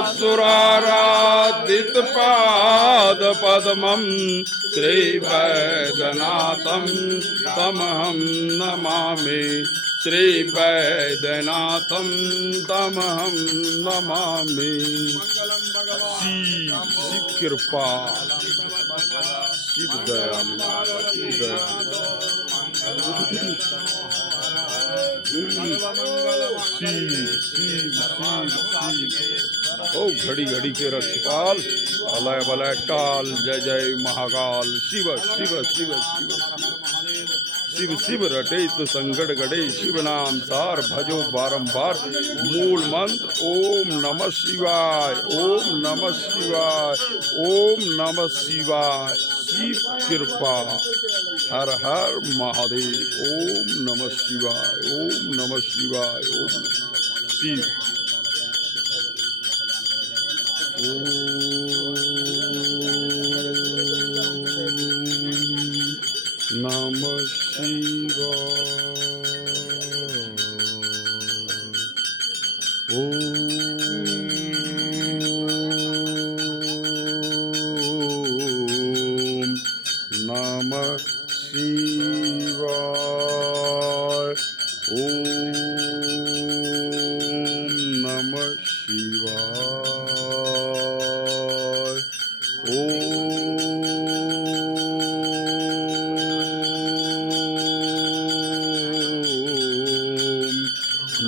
सुराराधितपादपद्मं श्रीवैद्यनाथं तमहं नमामि। श्रीवैद्यनाथं तमहं नमामि। शिव कृपा, शिव दया, शिव दया। ओ घड़ी घड़ी के रक्षपाल, अलय वलय काल, जय जय महाकाल। शिव शिव शिव शिव शिव शिव रटे तो संकट गड़े, शिव नाम सार भजो बारंबार। मूल मंत्र ओम नमः शिवाय, ओम नमः शिवाय, ओम नमः शिवाय। शिव कृपा, हर हर महादेव। ओम नमः शिवाय, ओम नमः शिवाय, ओम शिव। ओम नमः शिवाय। ओम नमः शिवाय। ओम नमः शिवाय। ओम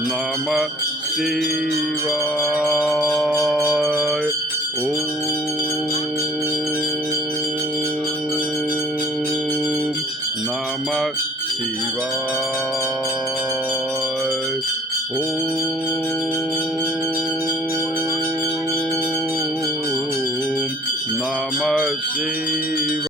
नमः शिवाय। ओम नमः शिवाय। ओम नमः शिवाय।